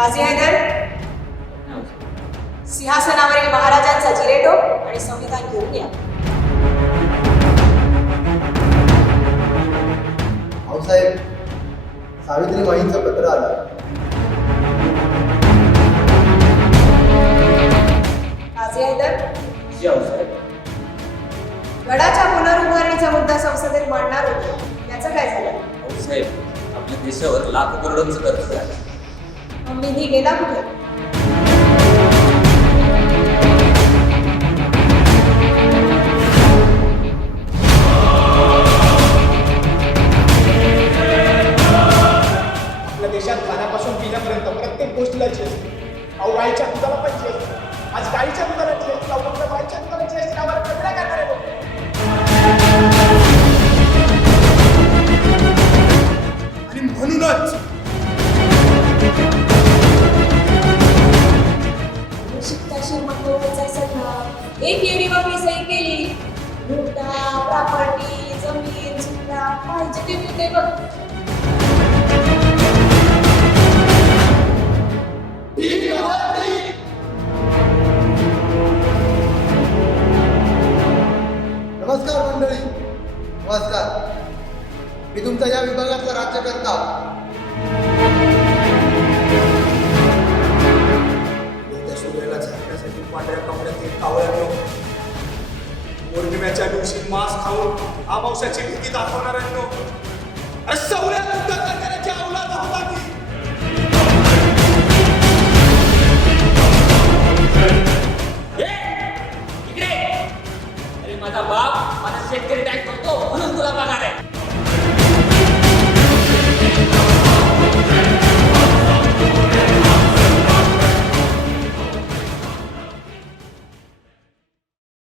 काझी हैदर, सिंहासनावरील महाराजांचा जिरेटो आणि संविधान घेऊन या. भाऊसाहेब, सावित्री माईंचं पत्र आलं. काझी हैदर, जी आऊसाहेब. गडाच्या पुनरुभारणीचा मुद्दा संसदेत मांडणार होतो, त्याचं काय झालं? आऊसाहेब, आपल्या देशावर लाखो करोडोंचं कर्ज आहे. मग निधी गेला कुठे? आपल्या देशात खाण्यापासून पिण्यापर्यंत प्रत्येक गोष्टीला जीएसटी. अहो, गाईच्या दुधाला पण जीएसटी. आज गाईच्या दुधाला जीएसटी, आपल्या गाईच्या दुधाला जीएसटी आम्हाला कळलं काय करायचं? आणि म्हणूनच शिकता श्रीमंत व्हायचं ना, एक येडीवाकडी सही केली, लुटा, प्रॉपर्टी, जमीन, सुद्धा पाहिजे ते मिळते बघ. नमस्कार मंडळी, नमस्कार. मी तुमचा या विभागाचा राज्यकर्ता. त्या सूर्याला झाकण्यासाठी पांढऱ्या कपड्यातील कावळ्यांनो, पौर्णिमेच्या दिवशी मांस खाऊन अमावस्याची भीती दाखवणाऱ्यांनो, अरे सवऱ्या युद्ध करणाऱ्याची औलाद आहोत आम्ही. इकडे. अरे माझा बाप माझा शेतकरी टॅक्स करतो म्हणून तुला पगार